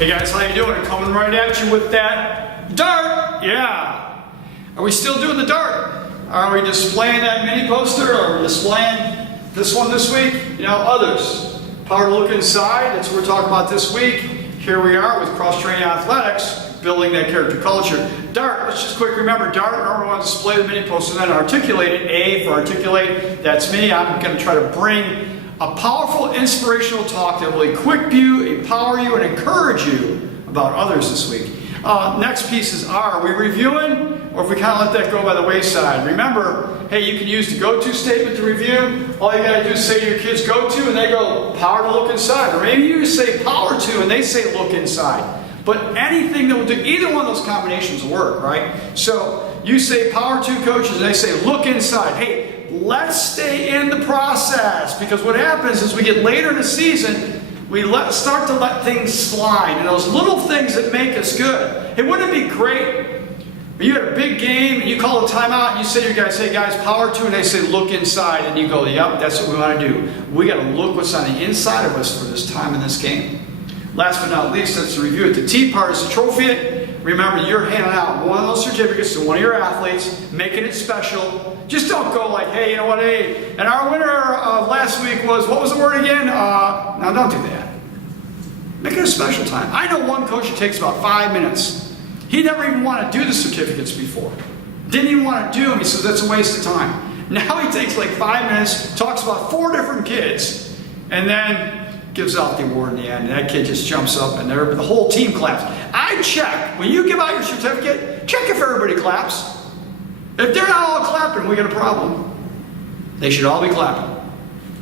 Hey guys, how you doing? Coming right at you with that dart. Yeah. Are we still doing the dart? Are we displaying that mini poster, or are we displaying this one this week? You know, others. Power to look inside. That's what we're talking about this week. Here we are with cross-training athletics, building that character culture. Dart. Let's just quick remember dart. Remember, we want to display the mini poster, then articulate it. A for articulate. That's me. I'm going to try to bring a powerful, inspirational talk that will equip you, empower you, and encourage you about others this week. Next piece is are we reviewing, or if we kind of let that go by the wayside? Remember, hey, you can use the go-to statement to review. All you got to do is say to your kids, go to, and they go, power to look inside. Or maybe you say power to, and they say look inside. But anything that will do, either one of those combinations will work, right? So you say power to, coaches, and they say look inside. Hey, let's stay in the process, because what happens is we get later in the season, we start to let things slide, and those little things that make us good. Hey, wouldn't it be great if you had a big game and you call a timeout and you say to your guys, hey guys, power to, and they say look inside, and you go, yep, that's what we want to do. We got to look what's on the inside of us for this time in this game. Last but not least, that's the review it. The T part is the trophy it. Remember, you're handing out one of those certificates to one of your athletes, making it special. Just don't go like, hey, you know what, hey, and our winner of last week was, what was the word again? Now don't do that. Make it a special time. I know one coach that takes about 5 minutes. He never even wanted to do the certificates before. Didn't even want to do them. He says, that's a waste of time. Now he takes like 5 minutes, talks about 4 different kids, and then gives out the award in the end. And that kid just jumps up, and the whole team claps. I check. When you give out your certificate, check if everybody claps. If they're not all clapping, we got a problem. They should all be clapping.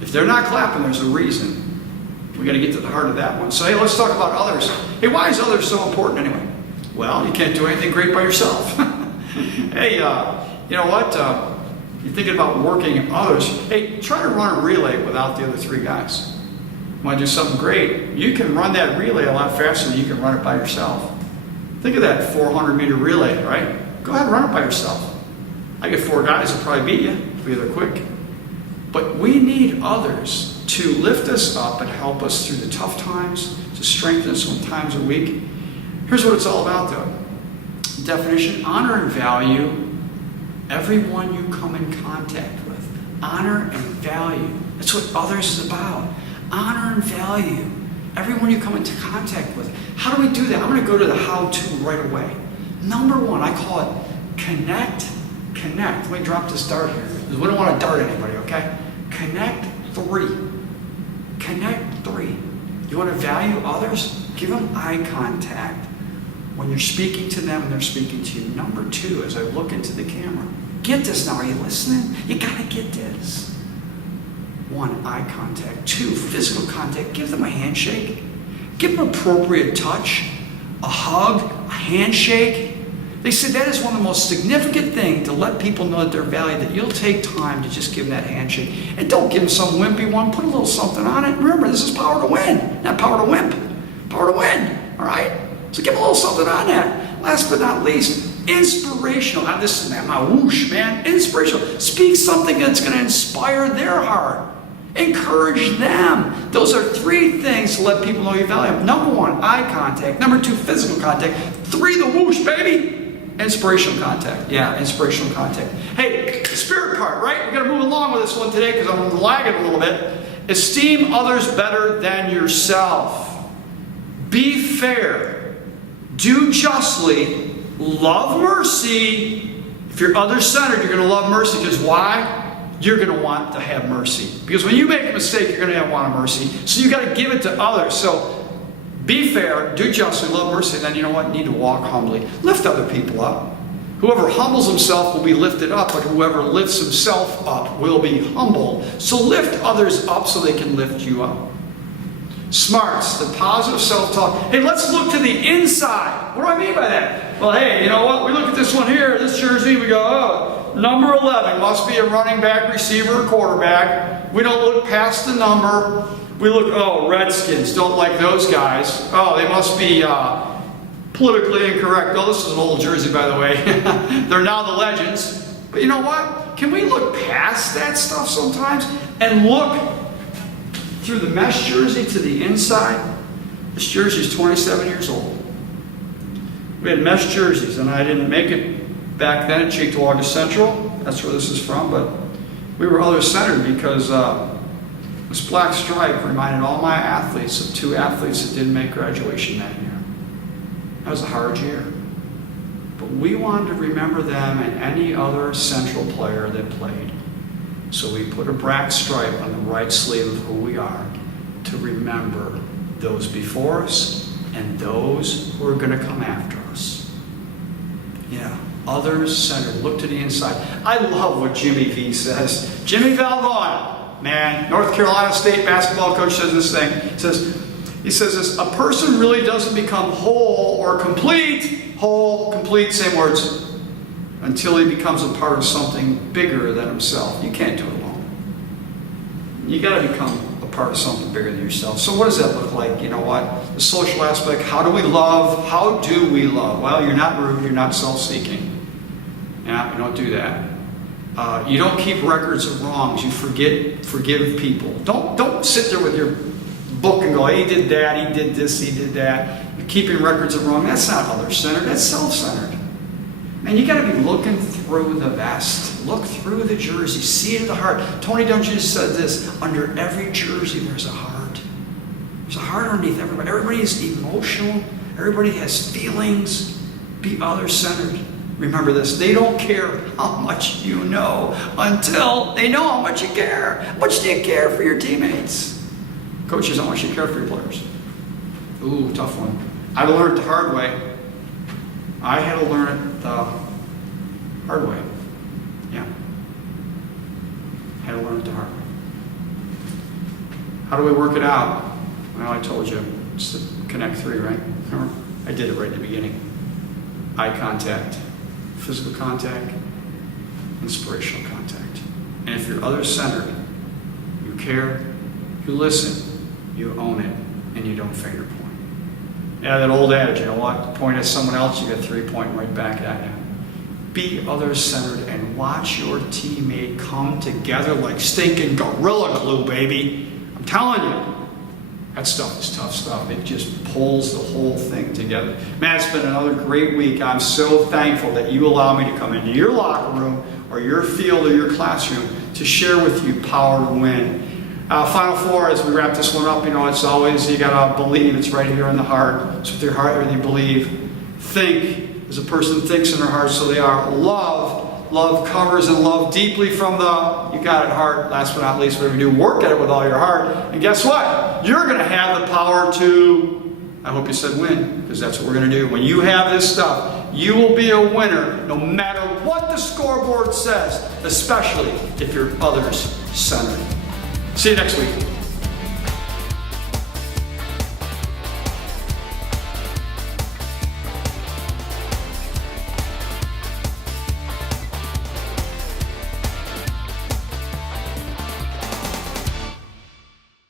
If they're not clapping, there's a reason. We got to get to the heart of that one. So hey, let's talk about others. Hey, why is others so important anyway? Well, you can't do anything great by yourself. Hey, you know what? You're thinking about working others. Hey, try to run a relay without the other 3 guys. Want to do something great? You can run that relay a lot faster than you can run it by yourself. Think of that 400-meter relay, right? Go ahead and run it by yourself. I get 4 guys that probably beat you if they're quick. But we need others to lift us up and help us through the tough times, to strengthen us when times are weak. Here's what it's all about, though. Definition: honor and value everyone you come in contact with. Honor and value. That's what others is about. Honor and value everyone you come into contact with. How do we do that? I'm going to go to the how-to right away. Number 1, I call it connect. Let me drop this dart here, because we don't want to dart anybody, okay? Connect 3. Connect 3. You want to value others? Give them eye contact when you're speaking to them and they're speaking to you. Number 2, as I look into the camera, get this now. Are you listening? You got to get this. 1, eye contact. 2, physical contact. Give them a handshake. Give them appropriate touch, a hug, a handshake. They said that is one of the most significant things to let people know that they're valued, that you'll take time to just give them that handshake. And don't give them some wimpy one. Put a little something on it. Remember, this is power to win, not power to wimp. Power to win, all right? So give them a little something on that. Last but not least, inspirational. Now, this is my whoosh, man. Inspirational. Speak something that's going to inspire their heart. Encourage them. Those are 3 things to let people know you value them. Number 1, eye contact. Number 2, physical contact. 3, the whoosh, baby. Inspirational contact. Yeah, inspirational contact. Hey, the spirit part, right? We're going to move along with this one today because I'm lagging a little bit. Esteem others better than yourself. Be fair. Do justly. Love mercy. If you're other-centered, you're going to love mercy. Because why? You're going to want to have mercy. Because when you make a mistake, you're going to want a mercy. So you got to give it to others. So be fair, do justly, love mercy, and then you know what? You need to walk humbly. Lift other people up. Whoever humbles himself will be lifted up, but whoever lifts himself up will be humble. So lift others up so they can lift you up. Smarts, the positive self-talk. Hey, let's look to the inside. What do I mean by that? Well, hey, you know what? We look at this one here, this jersey, we go, oh, number 11 must be a running back, receiver, or quarterback. We don't look past the number. We look, oh, Redskins, don't like those guys. Oh, they must be politically incorrect. Oh, this is an old jersey, by the way. They're now the Legends. But you know what? Can we look past that stuff sometimes and look through the mesh jersey to the inside? This jersey is 27 years old. We had mesh jerseys, and I didn't make it back then at Cheektowaga Central. That's where this is from, but we were other-centered because this black stripe reminded all my athletes of 2 athletes that didn't make graduation that year. That was a hard year. But we wanted to remember them and any other Central player that played. So we put a black stripe on the right sleeve of who we are to remember those before us and those who are going to come after us. Yeah, others centered. Look to the inside. I love what Jimmy V says. Jimmy Valvano, man, North Carolina State basketball coach, says this thing. He says this: a person really doesn't become whole or complete, same words, until he becomes a part of something bigger than himself. You can't do it alone. You got to become a part of something bigger than yourself. So what does that look like? You know what? The social aspect. How do we love? How do we love? Well, you're not rude. You're not self-seeking. Yeah, you don't do that. You don't keep records of wrongs. You forgive people. Don't sit there with your book and go, he did that, he did this, he did that. You're keeping records of wrong. That's not other-centered. That's self-centered. Man, you got to be looking through the vest. Look through the jersey. See into the heart. Tony Dungy just said this: under every jersey there's a heart. There's a heart underneath everybody. Everybody is emotional. Everybody has feelings. Be other-centered. Remember this: they don't care how much you know until they know how much you care. How much do you care for your teammates? Coaches, how much you care for your players? Ooh, tough one. I learned the hard way. I had to learn it the hard way. Yeah. Had to learn it the hard way. How do we work it out? Well, I told you, it's the Connect 3, right? Remember? I did it right at the beginning. Eye contact, physical contact, inspirational contact. And if you're other-centered, you care, you listen, you own it, and you don't finger point. Yeah, that old adage, you know what? Point at someone else, you get 3 pointing right back at you. Be other-centered and watch your teammate come together like stinking gorilla glue, baby. I'm telling you, that stuff is tough stuff. It just pulls the whole thing together. Man, it's been another great week. I'm so thankful that you allow me to come into your locker room or your field or your classroom to share with you Power to Win. Final four, as we wrap this one up, you know, it's always, you gotta believe. It's right here in the heart. It's with your heart, everything you believe. Think, as a person thinks in their heart, so they are. Love covers and love deeply from the, you got it, heart. Last but not least, whatever you do, work at it with all your heart. And guess what? You're gonna have the power to, I hope you said win, because that's what we're gonna do. When you have this stuff, you will be a winner no matter what the scoreboard says, especially if you're others-centered. See you next week.